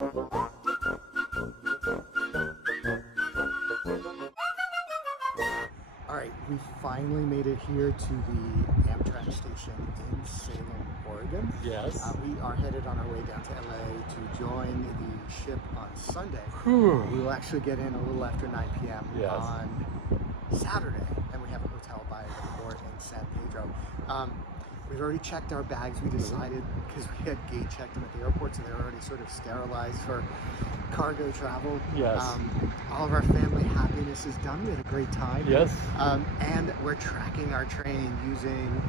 All right, we finally made it here to the Amtrak station in Salem, Oregon. Yes. We are headed on our way down to LA to join the ship on Sunday. Whew. We will actually get in a little after 9 p.m. Yes. on Saturday, and we have a hotel by the port in San Pedro. We've already checked our bags. We decided, because we had gate checked them at the airport, so they were already sort of sterilized for cargo travel. Yes. All of our family happiness is done. We had a great time. Yes. And we're tracking our train using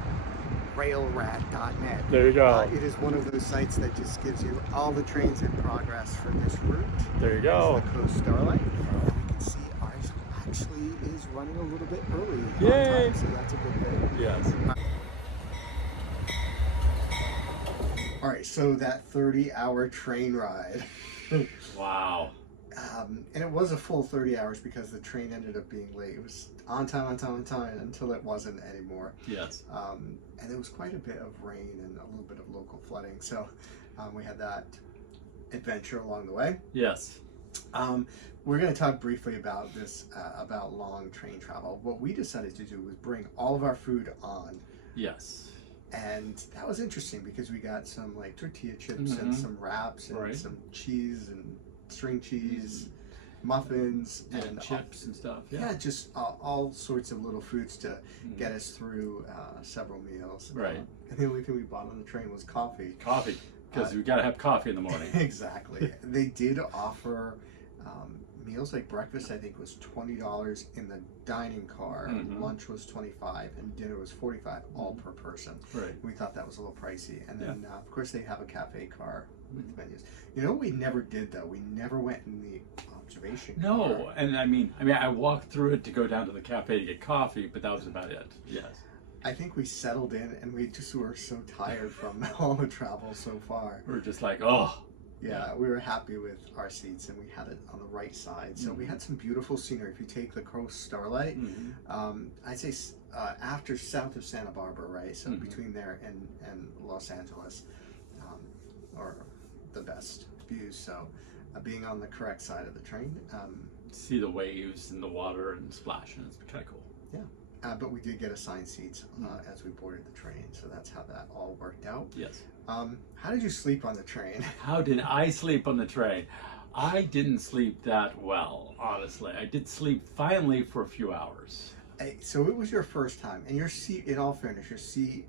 railrat.net. There you go. It is one of those sites that just gives you all the trains in progress for this route. There you go. It's the Coast Starlight. And we can see ours actually is running a little bit early on Yay. time, so that's a good thing. Yes. All right, so that 30-hour train ride. Wow. And it was a full 30 hours because the train ended up being late. It was on time until it wasn't anymore. Yes. And there was quite a bit of rain and a little bit of local flooding. So we had that adventure along the way. Yes. We're going to talk briefly about this, about long train travel. What we decided to do was bring all of our food on. Yes. And that was interesting because we got some like tortilla chips and some wraps and some cheese and string cheese, muffins and chips and stuff. Yeah, just all sorts of little foods to get us through several meals. Right. And the only thing we bought on the train was coffee. Coffee, because we got to have coffee in the morning. Exactly. They did offer meals like breakfast, I think, was $20 in the dining car. Lunch was $25 and dinner was $45 all per person. Right. We thought that was a little pricey. And then of course they have a cafe car with menus. You know what we never did though? We never went in the observation car. No, and I mean I walked through it to go down to the cafe to get coffee, but that was about it. Yes. I think we settled in and we just were so tired from all the travel so far. We're just like, oh. Yeah, we were happy with our seats and we had it on the right side. So we had some beautiful scenery. If you take the Coast Starlight, I'd say after south of Santa Barbara, right? So between there and Los Angeles are the best views. So being on the correct side of the train. See the waves and the water and splashing. It's kind of cool. Yeah. But we did get assigned seats as we boarded the train, so that's how that all worked out. Yes. How did you sleep on the train? How did I sleep on the train? I didn't sleep that well, honestly. I did sleep finally for a few hours. So it was your first time, and your seat, in all fairness, your seat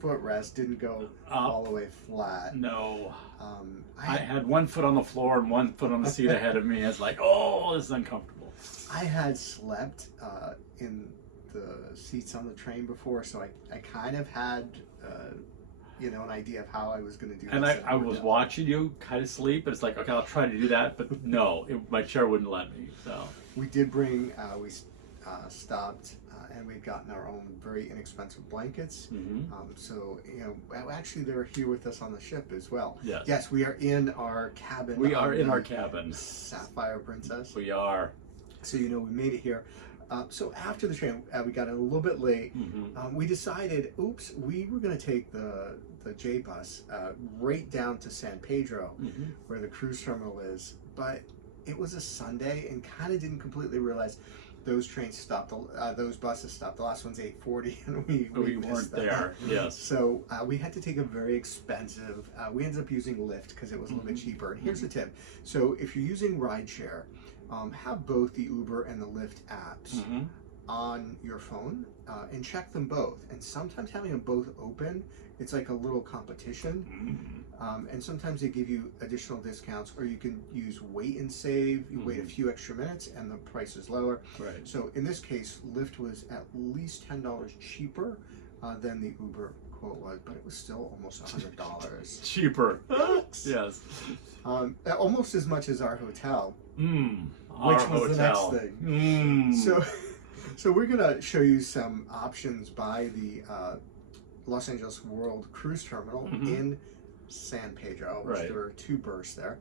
footrest didn't go all the way flat. No. I had one foot on the floor and one foot on the seat ahead of me. I was like, oh, this is uncomfortable. I had slept in the seats on the train before, so I kind of had an idea of how I was going to do and this. I was watching you kind of sleep, and it's like, okay, I'll try to do that, but no, my chair wouldn't let me. So we did bring we stopped and we'd gotten our own very inexpensive blankets. So actually they were here with us on the ship as well. Yes, we are in our cabin. We are in our cabin, Sapphire Princess. We are. So we made it here. So after the train, we got in a little bit late. We decided, oops, we were going to take the J bus right down to San Pedro, where the cruise terminal is. But it was a Sunday, and kind of didn't completely realize those trains stopped. Those buses stopped. The last one's 8:40, and we weren't that. there. Yes. So we had to take a very expensive. We ended up using Lyft because it was a little bit cheaper. And here's the tip: so if you're using rideshare, have both the Uber and the Lyft apps on your phone and check them both. And sometimes having them both open, it's like a little competition. And sometimes they give you additional discounts, or you can use wait and save. You wait a few extra minutes and the price is lower. Right. So in this case, Lyft was at least $10 cheaper than the Uber quote was, but it was still almost $100. Cheaper. Yes. Almost as much as our hotel. Which was the next thing. So we're gonna show you some options by the Los Angeles World Cruise Terminal in San Pedro, which there are two berths there.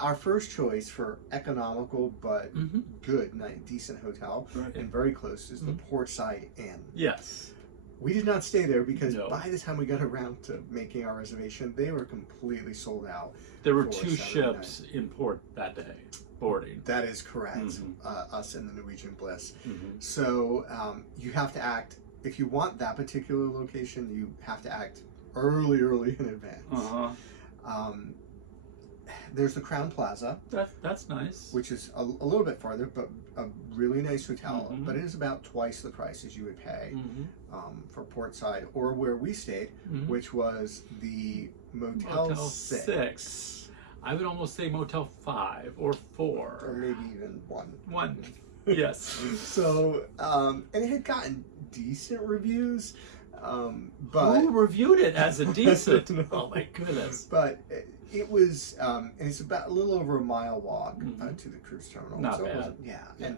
Our first choice for economical but good, decent hotel and very close is the Portside Inn. Yes. We did not stay there because No. by the time we got around to making our reservation, they were completely sold out. There were for 2 Saturday ships night. in port that day, boarding. That is correct. Mhm. Us and the Norwegian Bliss. Mhm. So you have to act, if you want that particular location, you have to act early in advance. Uh-huh. There's the Crown Plaza, That's nice. which is a little bit farther, but a really nice hotel. Mhm. But it is about twice the price as you would pay Mhm. for Portside or where we stayed, Mhm. which was the Motel 6. I would almost say Motel 5 or 4. Or maybe even 1. 1. Yes. So, and it had gotten decent reviews, but Who reviewed it as a decent? I don't know. Oh my goodness. But it was, and it's about a little over a mile walk Mhm. to the cruise terminal. Not so it bad. wasn't- yeah, and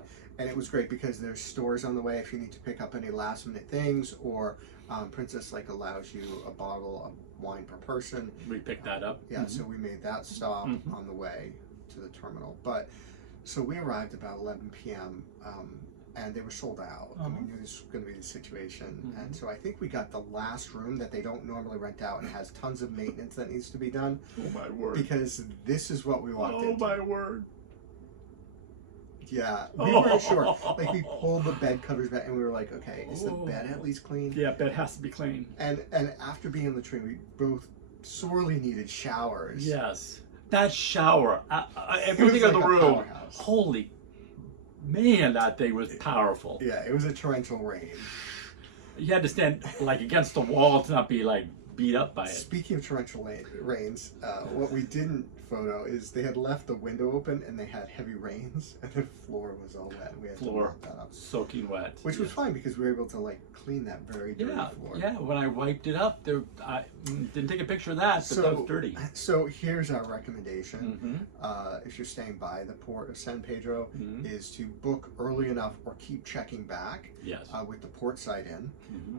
it was great because there's stores on the way if you need to pick up any last minute things, or Princess like allows you a bottle of wine per person. We picked that up. Yeah, Mhm. so we made that stop Mhm. on the way to the terminal. But so we arrived about 11 p.m. And they were sold out. And we Uh-huh. knew this was going to be the situation. Mhm. And so I think we got the last room that they don't normally rent out and has tons of maintenance that needs to be done, Oh my word. because this is what we walked Oh into. my word. Yeah, we weren't sure. Like, we pulled the bed covers back and we were like, okay, is the bed at least clean? Yeah, bed has to be clean. And after being on the train, we both sorely needed showers. Yes. That shower, It everything was in the like a room. powerhouse. Holy man, that thing was powerful. Yeah, it was a torrential rain. You had to stand like against the wall to not be like beat up by it. Speaking of torrential rains, what we didn't photo is they had left the window open and they had heavy rains and the floor was all wet. We had to Floor mop that up, soaking wet. which was Yes. fine because we were able to like clean that very dirty Yeah, floor. yeah. When I wiped it up, I didn't take a picture of that, but that was dirty. So here's our recommendation. Mm-hmm. If you're staying by the port of San Pedro, Mhm. is to book early enough or keep checking back Yes. with the port side in,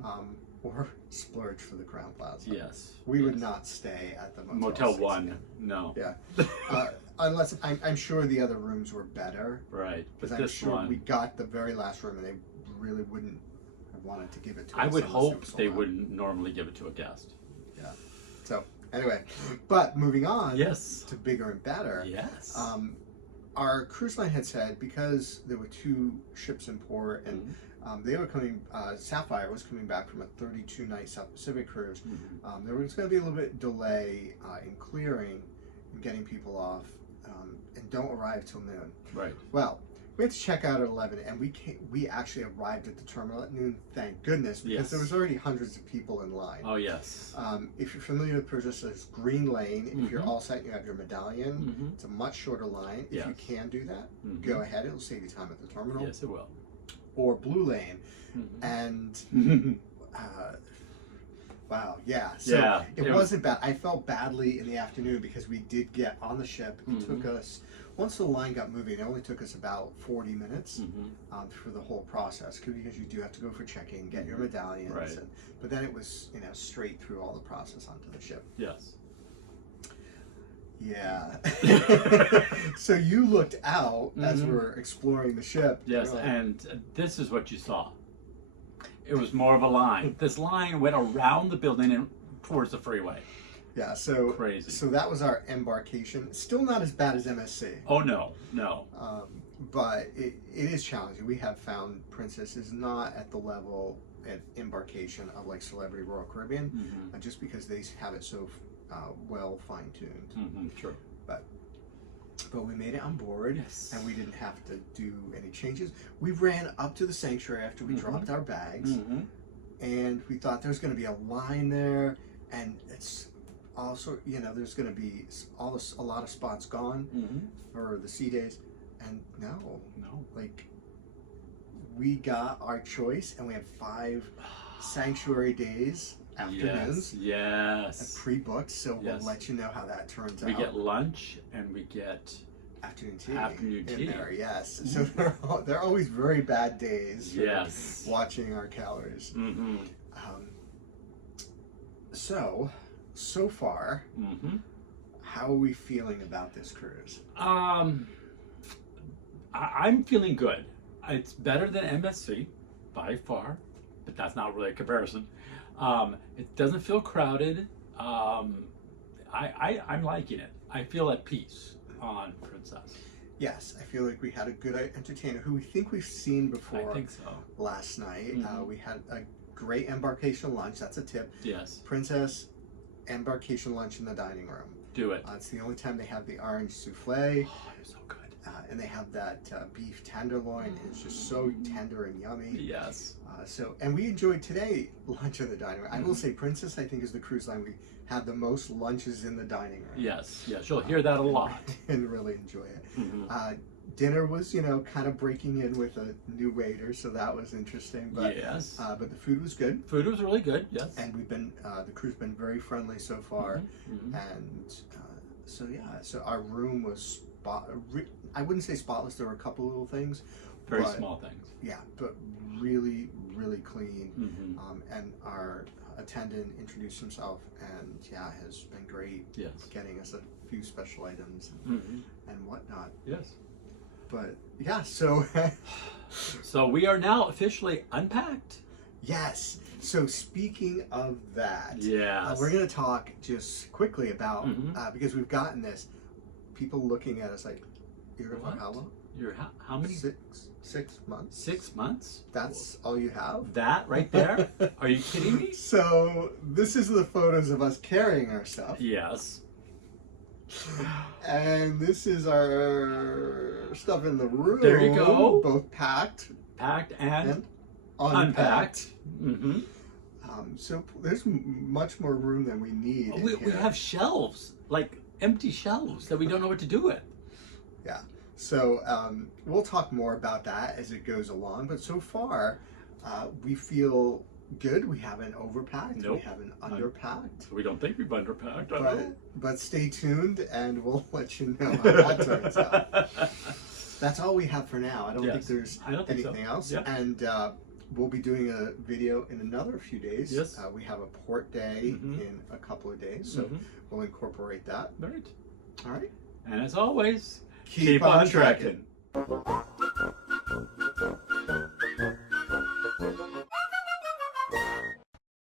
Mhm. or splurge for the Crown Plaza. Yes. We would yes. not stay at the Motel 6 1. again. No. Yeah. Unless I'm sure the other rooms were better, Right. But because I'm this sure one, we got the very last room and they really wouldn't have wanted to give it to us. I would unless it hope was sold they out. wouldn't normally give it to a guest. Yeah. So anyway, but moving on Yes. to bigger and better. Yes. Our cruise line had said, because there were 2 ships in port and they were coming, Sapphire was coming back from a 32-night South Pacific cruise. Mhm. There was going to be a little bit delay in clearing and getting people off, and don't arrive till noon. Right. Well, we had to check out at 11, and we actually arrived at the terminal at noon, thank goodness, because Yes. there was already hundreds of people in line. Oh yes. If you're familiar with Princess, there's Green Lane. If you're Mhm. all set, you have your medallion. Mhm. It's a much shorter line. If you Yes. can do that, Mhm. go ahead. It'll save you time at the terminal. Yes, it will. Or Blue Lane. Mhm. And wow, yeah. So Yeah, it wasn't bad. I felt badly in the afternoon because we did get on the ship. It took us, once the line got moving, it only took us about 40 minutes for the whole process, because you do have to go for check-in, get your medallions. Right. But then it was, straight through all the process onto the ship. Yes. Yeah. So you looked out as Mhm. we're exploring the ship. Yes, You're like, and this is what you saw. It was more of a line. This line went around the building and towards the freeway. yeah. So Crazy. So that was our embarkation. Still not as bad as MSC. Oh no, no. But it is challenging. We have found Princess is not at the level at embarkation of like Celebrity Royal Caribbean, Mm-hmm. just because they have it so well fine-tuned. Mm-hmm. True. But we made it on board, Yes. and we didn't have to do any changes. We ran up to the sanctuary after we dropped our bags, Mm-hmm. and we thought there was going to be a line there, and it's also, there's going to be a lot of spots gone Mm-hmm. for the sea days, and no, No. like, we got our choice, and we have 5 sanctuary days, afternoons, Yes. pre-booked, so Yes. we'll let you know how that turns We out. get lunch and we get afternoon tea, afternoon tea. in there, yes. So they're always very bad days for yes. watching our calories. Mm-hmm. So far, Mm-hmm. how are we feeling about this cruise? I'm feeling good. It's better than MSC by far. but that's not really a comparison. It doesn't feel crowded. I'm liking it. I feel at peace on Princess. Yes, I feel like we had a good entertainer who we think we've seen before. I think so. Last night. Mm-hmm. We had a great embarkation lunch. That's a tip. Yes. Princess embarkation lunch in the dining room. Do it. It's the only time they have the orange souffle. Oh, it was so good. And they have that beef tenderloin. It's just so tender and yummy. Yes. And we enjoyed today lunch in the dining room. I will say Princess, I think, is the cruise line we have the most lunches in the dining room. Yes. Yes. You'll hear that a lot. And really enjoy it. Mm-hmm. Dinner was, kind of breaking in with a new waiter, so that was interesting. But yes. But the food was good. Food was really good. Yes. And we've been the crew's been very friendly so far. Mm-hmm. And so our room was I wouldn't say spotless. There were a couple little things. Very small things. Yeah, but really, really clean. Mm-hmm. And our attendant introduced himself, and has been great. Yes. Getting us a few special items and whatnot. Yes. But so So we are now officially unpacked. yes. So speaking of that, yes, we're going to talk just quickly about because we've gotten this people looking at us like, you're going for how long? You're how many? 6 months. 6 months? That's all you have? That right there? Are you kidding me? So this is the photos of us carrying our stuff. Yes. And this is our stuff in the room. There you go. Both packed. Packed and unpacked. Mm-hmm. So there's much more room than we need. We have shelves, like empty shelves that we don't know what to do with. Yeah. So we'll talk more about that as it goes along. But so far, we feel good. We haven't overpacked. Nope. We haven't underpacked. We don't think we've underpacked. But stay tuned, and we'll let you know how that turns out. That's all we have for now. I don't think there's anything else. Yeah. And we'll be doing a video in another few days. Yes. We have a port day in a couple of days, so we'll incorporate that. Right. All right. And as always, keep on trekking.